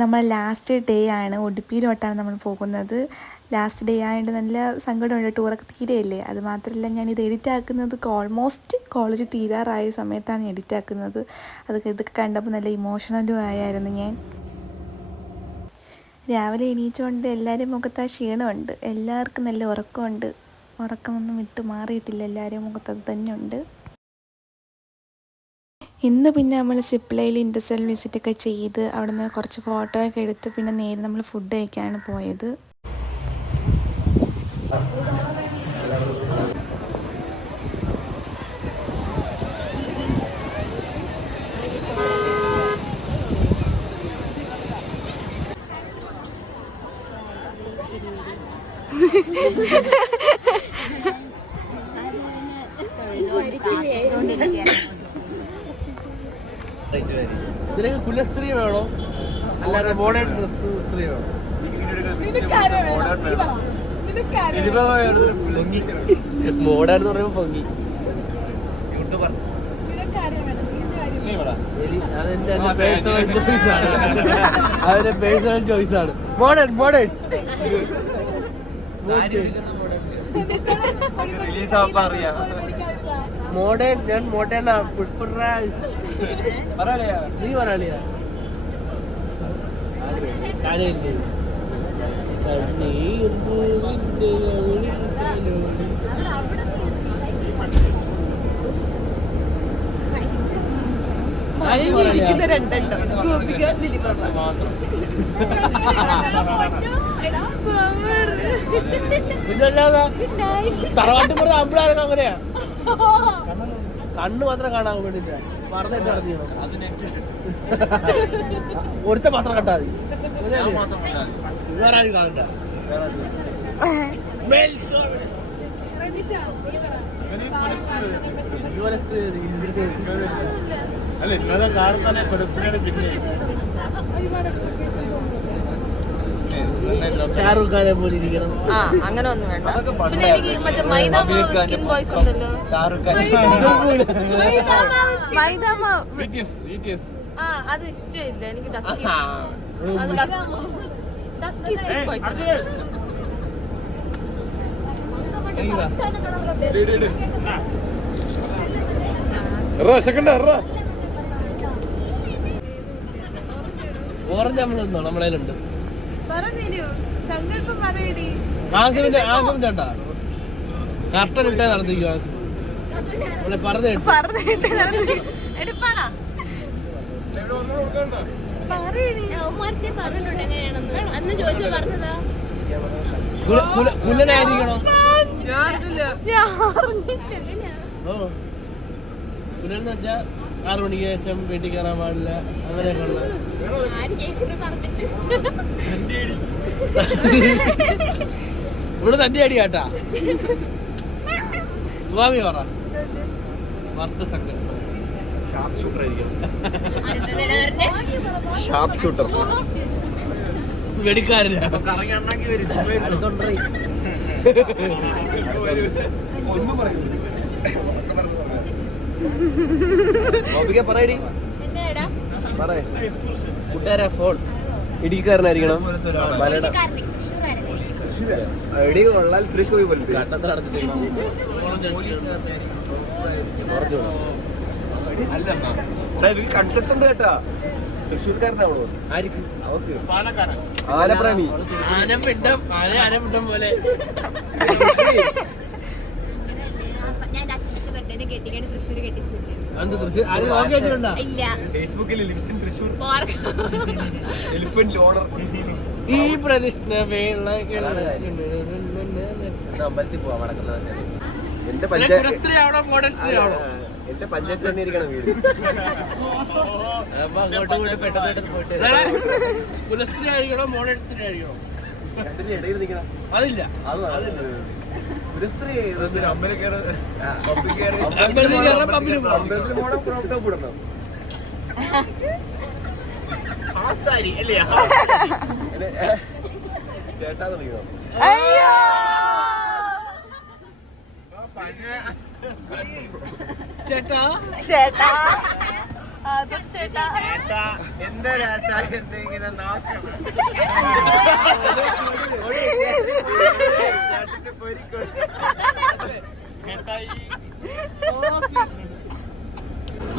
നമ്മൾ last day ആണ്, ഉടുപ്പിയിലോട്ടാണ് നമ്മൾ പോകുന്നത്. ലാസ്റ്റ് ഡേ ആയതുകൊണ്ട് നല്ല സങ്കടമുണ്ട്, ടൂറൊക്കെ തീരെയല്ലേ. അത് മാത്രമല്ല ഞാനിത് എഡിറ്റ് ആക്കുന്നത് ഓൾമോസ്റ്റ് കോളേജ് തീരാറായ സമയത്താണ് എഡിറ്റ് ആക്കുന്നത്. ഇതൊക്കെ കണ്ടപ്പോൾ നല്ല ഇമോഷണലും ആയിരുന്നു ഞാൻ. രാവിലെ എണീച്ചുകൊണ്ട് എല്ലാവരും മുഖത്ത് ആ ക്ഷീണമുണ്ട്, എല്ലാവർക്കും നല്ല ഉറക്കമുണ്ട്. ഉറക്കമൊന്നും വിട്ട് മാറിയിട്ടില്ല, എല്ലാവരും മുഖത്ത് അത് തന്നെ ഉണ്ട്. ഇന്ന് പിന്നെ നമ്മൾ സിപ്ലയിൽ ഇൻഡസ്ട്രിയൽ വിസിറ്റൊക്കെ ചെയ്ത് അവിടെ നിന്ന് കുറച്ച് ഫോട്ടോ ഒക്കെ എടുത്ത് പിന്നെ നേരെ നമ്മൾ ഫുഡ് കഴിക്കാനാണ് പോയത്. ഇതിലേക്ക് കുലസ്ത്രീ വേണോ അല്ലാതെ മോഡേൺ സ്ത്രീ വേണോ? മോഡേൺ എന്ന് പറയുമ്പോൾ പൊങ്ങി. അതെന്റെ പേഴ്സണൽ ചോയ്സ് ആണ്, അതിന്റെ പേഴ്സണൽ ചോയ്സ് ആണ്. മോഡേൺ മോഡേൺ മോഡേൺ ഞാൻ മോഡേൺ നീ പറയാളിയാ തറവാട്ടിപ്പുറത്ത് ആമ്പിളാരൊക്കെ അങ്ങനെയാ, കണ്ണ് മാത്രം കാണാൻ വേണ്ടിട്ട് മറന്നിട്ട് നടന്നു ഒരുത്ത മാത്രം കണ്ടാ മതി, വേറെ ആരും കാണണ്ട. ഷാറൂഖ് ഖാനെ പോലെ ഇരിക്കണം. അങ്ങനെ ഒന്നും വേണ്ട. പിന്നെ എനിക്ക് മറ്റേ മൈദാമാവ് സ്കിൻ ബോയ്സ് ഉണ്ടല്ലോ, അത് ഇഷ്ടമില്ല എനിക്ക്. ഡസ്കി സ്കിൻ ബോയ്സ് ഓറഞ്ച് നമ്മളൊന്നോ നമ്മളതിലുണ്ട്. കർട്ടൻ ഇട്ടേ നടത്തിക്കോ കുലനായിരിക്കണോ? കുലെന്ന് വെച്ചാ 6 മണിക്ക് ശേഷം വീട്ടിൽ കയറാൻ പാടില്ല, അങ്ങനെയൊക്കെ ഉള്ള. ഇവിടെ തന്റെ അടി കേട്ടാ. ഗോപി പറ, വർത്ത സംഘം ഷാർപ്പ് ഷൂട്ടർ ആയിരിക്കണം. ഷാർപ്പ് ഷൂട്ടർ വെടിക്കാരില്ല. പറയടി, കൂട്ടുകാരാ ഫോൺ ഇടിക്കാരനായിരിക്കണം. സുരേഷ് ഗോപി പോലെ കൺസെപ്റ്റ് ഉണ്ട് കേട്ടാ. തൃശ്ശൂർക്കാരനാവണോ? ആനപ്രേമി, ആനപ്പിണ്ടം പോലെ. ഫേസ്ബുക്കിൽ ഈ പ്രതിഷ്ഠ അമ്പലത്തിൽ പോവാ വടക്കുന്ന. എന്റെ പഞ്ചായത്ത് തന്നെ ഇരിക്കണം വീട്. അപ്പൊ അങ്ങോട്ടും ഇങ്ങോട്ടും പെട്ടെന്ന് പോയിട്ട് കുലസ്ത്രീ ആയിരിക്കണോ മോഡേൺ സ്ത്രീ ആയിരിക്കണോ? രണ്ടിന്റെ ഇടയിൽ നിൽക്കണം. അതില്ല, അമ്പലത്തിൽ പോകണം, ക്രോപ്പ് ടോപ്പ് ഇടണം. ചേട്ടാന്ന് വിളിക്കണം. ചേട്ടാ ചേട്ടാ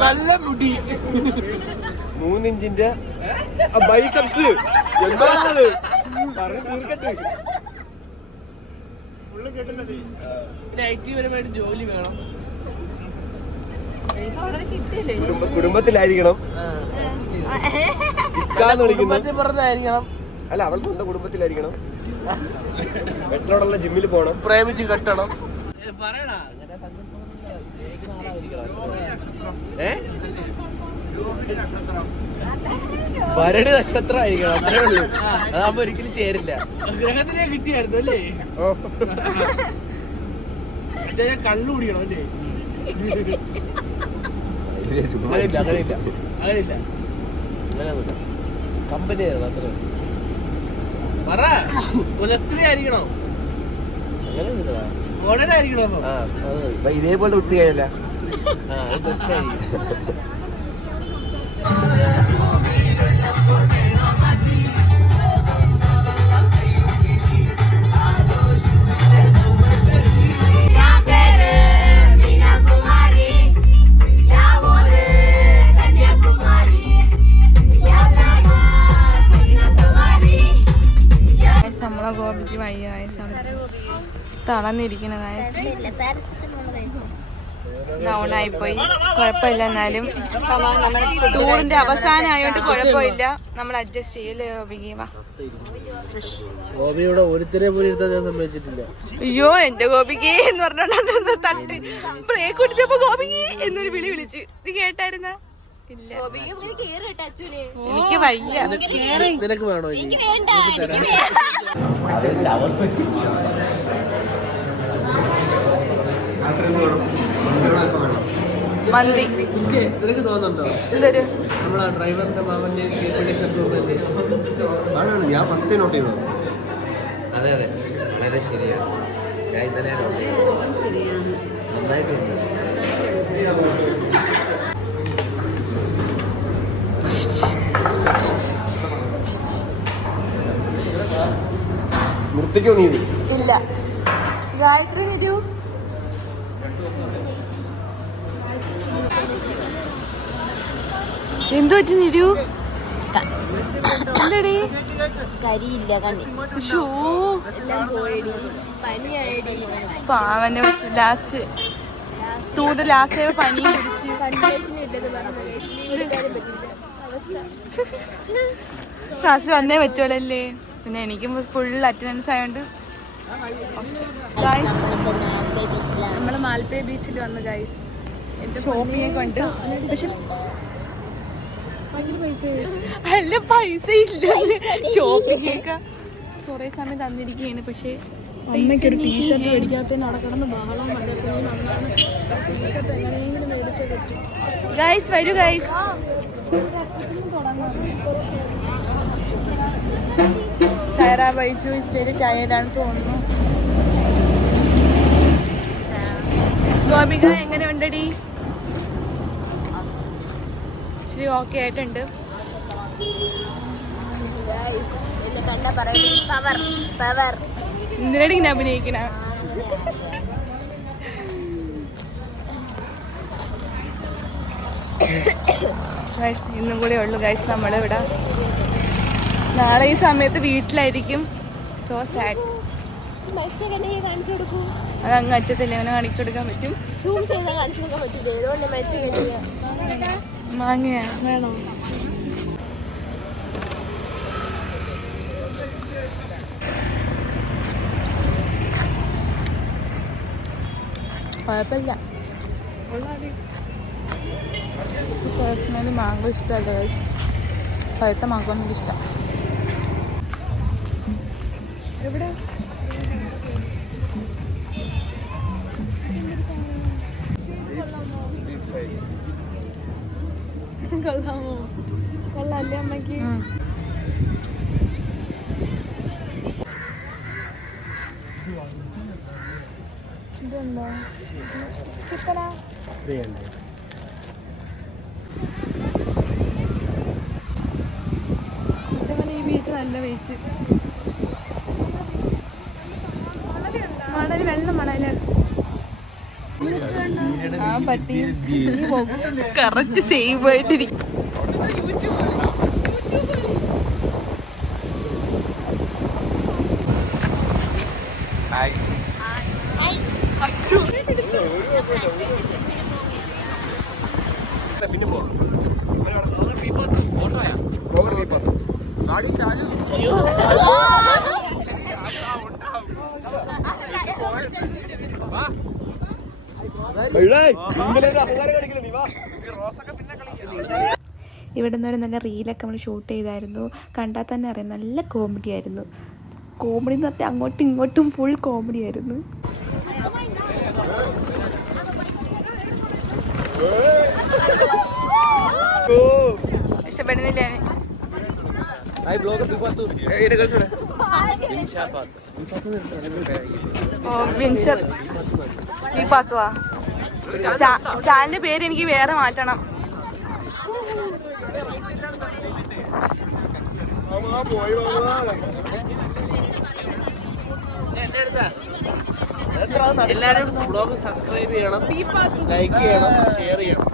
നല്ല മുടി 3 ഇഞ്ചിന്റെ ബൈസെപ്സ് എന്താണത് പറഞ്ഞു തീർക്കട്ടെ. ആക്റ്റീവപരമായിട്ട് ജോലി വേണം, കുടുംബത്തിലായിരിക്കണം, ഇക്കാന്ന് വിളിക്കുന്നത് പറഞ്ഞായിരിക്കണം, അല്ല അവൾ സ്വന്തം കുടുംബത്തിലായിരിക്കണം, പെട്രോളുള്ള ജിമ്മിൽ പോണം, പ്രേമിച്ച് കെട്ടണം. പറയണ ഭരണി നക്ഷത്രം ആയിരിക്കണം, അത്രേ ഉള്ളൂ. അതാകുമ്പോ ഒരിക്കലും ചേരില്ല. ഗ്രഹത്തിലേ കിട്ടിയായിരുന്നു അല്ലേ? കള്ളു കുടിക്കണം അല്ലേ? അങ്ങനെയില്ല അങ്ങനെയില്ല അങ്ങനെയില്ല അങ്ങനെയൊന്നുമില്ല. കമ്പനി പറ, കുലസ്ത്രീ ആയിരിക്കണോ? അങ്ങനെയൊന്നുമില്ല, മോഡേൺ ആയിരിക്കണോ? ഇതേപോലെ ഒട്ടുകയല്ല. ബെസ്റ്റ് ആയിരിക്കും. നമ്മളെ ഗോപിക്ക് വയ്യ, തളർന്നിരിക്കുന്ന ഡൗണായിപ്പോയി. കുഴപ്പമില്ല, എന്നാലും ടൂറിന്റെ അവസാനം ആയതുകൊണ്ട് കുഴപ്പമില്ല, നമ്മൾ അഡ്ജസ്റ്റ് ചെയ്യല്ലേ ഗോപിക്ക്. ഗോപിയുടെ ഒരുത്തരെ പോലും ഇരുത്താൻ ഞാൻ സമ്മതിച്ചിട്ടില്ല. അയ്യോ എന്റെ ഗോപിക്ക് എന്ന് പറഞ്ഞോണ്ട് തട്ട് ബ്രേക്ക് കുടിച്ചപ്പോ ഗോപിക്ക് എന്നൊരു വിളി വിളിച്ച്. ഇത് കേട്ടായിരുന്ന? ഇല്ല, എനിക്ക് വയ്യ. നിനക്ക് വേണോ? മന്തി നിനക്ക് തോന്നുന്നുണ്ടോ? എന്തൊരു നമ്മളാ ഡ്രൈവറിന്റെ മാമന്റെ ഞാൻ ഫസ്റ്റ് നോട്ട് ചെയ്തത്. അതെ അതെ വളരെ ശരിയാണ്. ഞാൻ ഇന്നലെ നന്നായിട്ടുണ്ട്. നിർത്തിക്കോ നീ? ഇല്ല, ഗായത്രി നിരു എന്തു പറ്റി നിരു? എന്തടി? പാവന്റെ ലാസ്റ്റ് ടൂറിന്റെ ലാസ്റ്റ് പനിയും പിടിച്ച് ക്ലാസ്സിൽ വന്നേ പറ്റുള്ളല്ലേ. പിന്നെ എനിക്കും ഫുൾ അറ്റൻഡൻസ് ആയതുകൊണ്ട് നമ്മൾ മാൽപ്പേ ബീച്ചിൽ വന്നു ഗൈസ്. എന്റെ ഷോപ്പിംഗ് കൊണ്ട് പക്ഷെ അല്ല പൈസ ഇല്ല. ഷോപ്പിംഗ് ഒക്കെ കുറെ സമയം തന്നിരിക്കുകയാണ്. പക്ഷെ അമ്മയ്ക്കൊരു ടീഷർട്ട് മേടിക്കാത്തതിന് അവിടെ കിടന്ന് ബഹളം. ടീഷർട്ട് എങ്ങനെയെങ്കിലും മേടിച്ചേ പറ്റും. ഗൈസ് വരൂ guys. Saira Baiju is very ടയേർഡാണ് തോന്നുന്നു. ഗോപിക എങ്ങനെ ഉണ്ടടി? ഇച്ചിരി ഓക്കെ ആയിട്ടുണ്ട്. എന്തിനാണ് ഇങ്ങനെ അഭിനയിക്കണ? ഇന്നും കൂടെ ഉള്ളു ഗൈസ് നമ്മളിവിടെ. നാളെ ഈ സമയത്ത് വീട്ടിലായിരിക്കും. So sad. അത് അങ്ങ് അറ്റത്തില്ല, അങ്ങനെ കാണിച്ചു കൊടുക്കാൻ പറ്റും. മാങ്ങയാ വേണോ? കുഴപ്പമില്ല. പേഴ്സണലി മാങ്കോ ഇഷ്ടമല്ല ഗൈസ്. പഴുത്ത മാങ്കോ എനിക്ക് ഇഷ്ടം. എവിടെ കൊള്ളാമോ? കൊള്ളാല്ലേ അമ്മക്ക്? ഇതെന്താ ചിക്കനാ? നല്ല വെയിച്ച് മണൽ വെള്ളം മണല് ആ പട്ടി കറക്റ്റ് സേവ് ആയിട്ടിരിക്കും. പിന്നെ പോകും ഇവിടെ നിന്ന് ഒരു നല്ല റീലൊക്കെ നമ്മൾ ഷൂട്ട് ചെയ്തായിരുന്നു. കണ്ടാൽ തന്നെ അറിയാം നല്ല കോമഡി ആയിരുന്നു. കോമഡി എന്ന് പറഞ്ഞാൽ അങ്ങോട്ടും ഇങ്ങോട്ടും ഫുൾ കോമഡി ആയിരുന്നു. ഇഷ്ടപ്പെടുന്നില്ല ചാനലിന്റെ പേര് എനിക്ക് വേറെ മാറ്റണം. എല്ലാരും ബ്ലോഗ് സബ്സ്ക്രൈബ് ചെയ്യണം, ലൈക്ക് ചെയ്യണം, ഷെയർ ചെയ്യണം.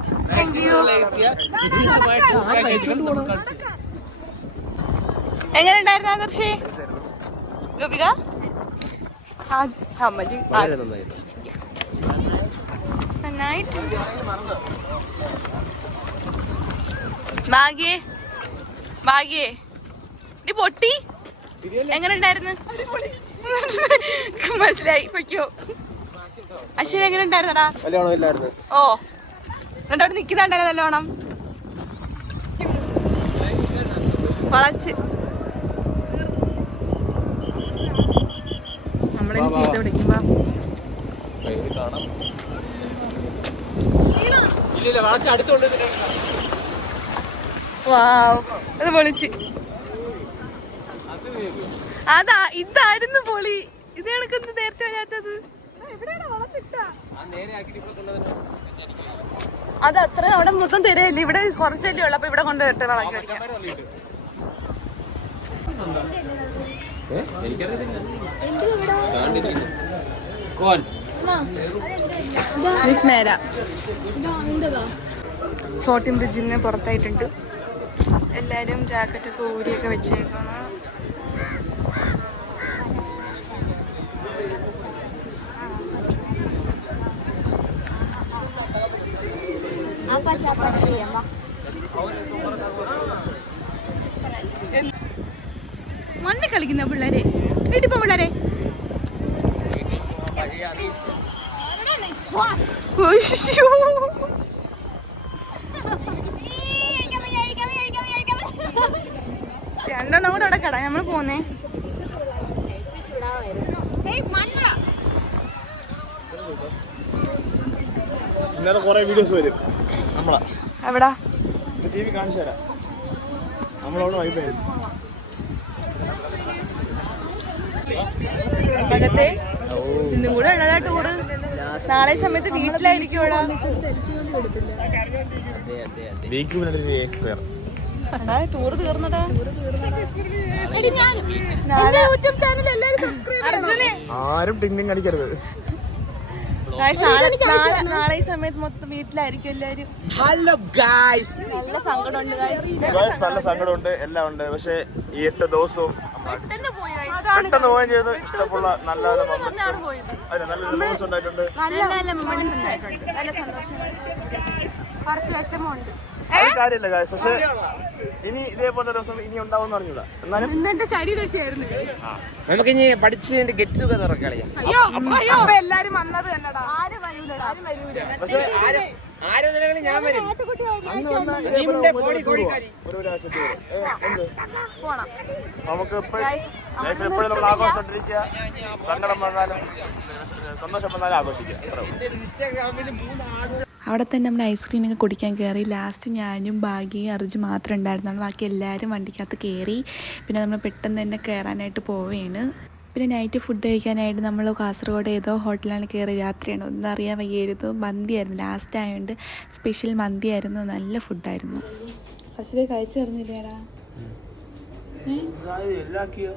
എങ്ങനെ ഉണ്ടായിരുന്നു ആദർശേ? ഗോപിക നന്നായിട്ട് ഭാഗ്യേ ഭാഗ്യേ നീ പൊട്ടി എങ്ങനെ ഉണ്ടായിരുന്നു? മനസ്സിലായി പൊയ്ക്കോ. അശ്വിൻ എങ്ങനെ ഉണ്ടായിരുന്നടാ? ഓ എന്നിട്ട് അവിടെ നിക്കുന്നുണ്ടായിരുന്നു നല്ലോണം വളച്ച്. നമ്മളെ ചീത്ത പിടിക്കുമ്പോ അത് പൊളിച്ച്. അതാ ഇതായിരുന്നു പൊളി. ഇത് കണക്കെന്ത് നേരത്തെ വരാത്തത്? അത് അത്ര അവിടെ മൊത്തം തരല്ലേ, ഇവിടെ കുറച്ചല്ലേ ഉള്ളു. അപ്പൊ ഇവിടെ കൊണ്ട് തരട്ടെ വളക്കി അടിക്കാം. ഫോർട്ടീൻ ബ്രിഡ്ജിന് പുറത്തായിട്ടുണ്ട്. എല്ലാരും ജാക്കറ്റൊക്കെ ഊരിയൊക്കെ വെച്ചേക്കണം. മണ്ണ് കളിക്കുന്ന പിള്ളേരെ വീട്ടിൽ പോ പിള്ളേരെ. രണ്ടെണ്ണം കൂടെ അവിടെ കട നമ്മള് പോന്നേ. ഇന്നലെ കുറെ വീഡിയോസ് വരും നമ്മളാ എവിടാ TV കാണിച്ചു തരാം. നമ്മളവിടെ വൈബ് അകത്തെ ഇന്നും കൂടെ ഉള്ളതാ ടൂറ്. നാളെ സമയത്ത് വീട്ടിലായിരിക്കും. ടൂറ് തീർന്നടാ. യൂട്യൂബ് ചാനൽ എല്ലാരും സബ്സ്ക്രൈബ് ആരും ടിങ് അടിക്കരുത്. നാളെ ഈ സമയത്ത് മൊത്തം വീട്ടിലായിരിക്കും എല്ലാരും. ഹലോ ഗായ്സ്, നല്ല സങ്കടമുണ്ട് നല്ല സങ്കടമുണ്ട്, എല്ലാം ഉണ്ട്. പക്ഷെ ഈ 8 ദിവസവും പെട്ടെന്ന് പോവുകയും ചെയ്തു. ഇഷ്ടമുള്ള നല്ല ദിവസം ഉണ്ടായിട്ടുണ്ട്. നല്ല സന്തോഷം, കുറച്ച് വിഷമമുണ്ട്. കാര്യമില്ല ഗായ്സ്, പക്ഷെ ഇനി ഇതേപോലത്തെ ദിവസം ഇനി ഉണ്ടാവും പറഞ്ഞൂടാ. എന്നാലും എന്റെ ശരി ദശയായിരുന്നു. നമുക്ക് ഇനി പഠിച്ച് ഗെറ്റ് ടുഗദർ ഒക്കെ കളിയാം. അപ്പൊ എല്ലാരും വന്നത് തന്നെടാ. ആരും വരൂല. പക്ഷെ ഞാൻ വരും. നമുക്ക് എപ്പോഴും നമ്മൾ ആഘോഷിച്ചിരിക്കുക. സങ്കടം വന്നാലും സന്തോഷം വന്നാലും ആഘോഷിക്കുക. അവിടെ തന്നെ നമ്മൾ ഐസ്ക്രീമൊക്കെ കുടിക്കാൻ കയറി. ലാസ്റ്റ് ഞാനും ഭാഗ്യയും അർജു മാത്രമേ ഉണ്ടായിരുന്നുള്ളൂ. ബാക്കി എല്ലാവരും വണ്ടിക്കകത്ത് കയറി. പിന്നെ നമ്മൾ പെട്ടെന്ന് തന്നെ കയറാനായിട്ട് പോവുകയാണ്. പിന്നെ നൈറ്റ് ഫുഡ് കഴിക്കാനായിട്ട് നമ്മൾ കാസർഗോഡ് ഏതോ ഹോട്ടലാണ് കയറി. രാത്രിയാണ്, ഒന്നും അറിയാൻ വയ്യായിരുന്നു. മന്തിയായിരുന്നു, ലാസ്റ്റ് ആയതുകൊണ്ട് സ്പെഷ്യൽ മന്തിയായിരുന്നു. നല്ല ഫുഡായിരുന്നു. ഫസ്റ്റ് കഴിച്ചിരുന്നില്ലേടാ? എല്ലാക്കിയോ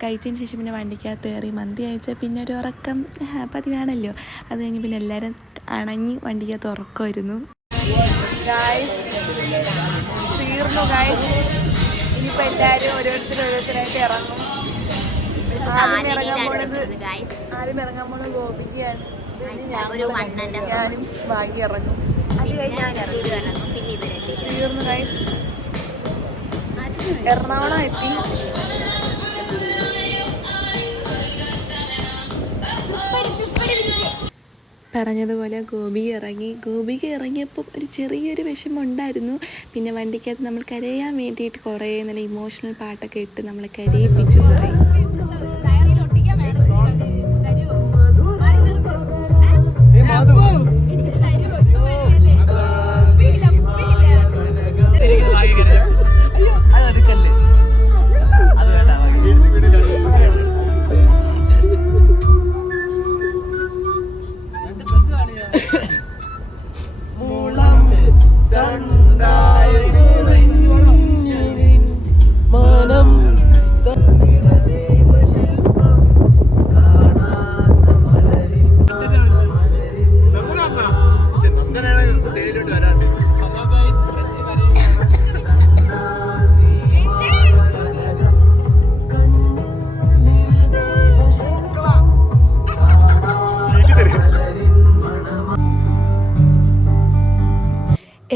കഴിച്ചതിന് ശേഷം പിന്നെ വണ്ടിക്കകത്ത് കയറി മന്തി കഴിച്ചാൽ പിന്നെ ഒരു ഉറക്കം പതിവാണല്ലോ. അത് കഴിഞ്ഞ് പിന്നെ എല്ലാവരും അണഞ്ഞ് വണ്ടിക്കകത്ത് ഉറക്കമായിരുന്നു. തീർന്നു ഗൈസ്. ഇനിയിപ്പോൾ എല്ലാവരും ഓരോരുത്തരായിട്ട് ഇറങ്ങും. ആദ്യം ഇറങ്ങാൻ പോണത് ഗോപികയാണ്. ഞാനും ഭാഗ്യം ഇറങ്ങും. തീർന്നു ഗൈസ്. എറണാകുളം എത്തി. പറഞ്ഞതുപോലെ ഗോപിക ഇറങ്ങിയപ്പോൾ ഒരു ചെറിയൊരു വിഷമം ഉണ്ടായിരുന്നു. പിന്നെ വണ്ടിക്കകത്ത് നമ്മൾ കരയാൻ വേണ്ടിയിട്ട് കുറേ നല്ല ഇമോഷണൽ പാട്ടൊക്കെ ഇട്ട് നമ്മളെ കരയിപ്പിച്ചു കുറേ.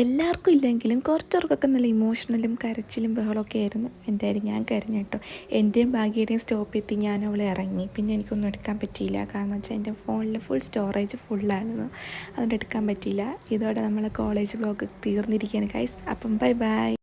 എല്ലാവർക്കും ഇല്ലെങ്കിലും കുറച്ചവർക്കൊക്കെ നല്ല ഇമോഷണലും കരച്ചിലും ബഹളമൊക്കെ ആയിരുന്നു. എന്തായാലും ഞാൻ കരഞ്ഞു കേട്ടോ. എൻ്റെയും ഭാഗ്യയുടെയും സ്റ്റോപ്പ് എത്തി ഞാൻ അവളെ ഇറങ്ങി. പിന്നെ എനിക്കൊന്നും എടുക്കാൻ പറ്റിയില്ല. കാരണം വെച്ചാൽ എൻ്റെ ഫോണിൽ ഫുൾ സ്റ്റോറേജ് ഫുള്ളായിരുന്നു. അതുകൊണ്ട് എടുക്കാൻ പറ്റിയില്ല. ഇതോടെ നമ്മളെ കോളേജ് വ്ലോഗ് തീർന്നിരിക്കുകയാണ് ഗൈസ്. അപ്പം ബൈ ബൈ.